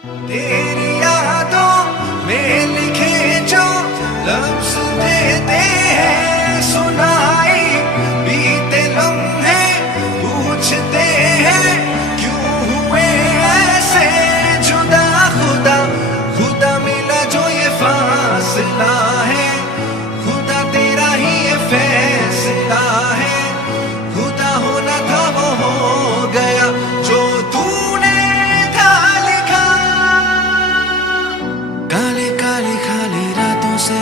तेरी यादों में लिखे जो लफ्ज देते हैं सुनाई, बीते लम्हे पूछते हैं क्यों हुए ऐसे जुदा। खुदा खुदा मिला जो ये फासला है, खुदा तेरा ही ये फैसला है। खुदा होना था वो हो गया जो तूने था लिखा। काले काले खाली रातों से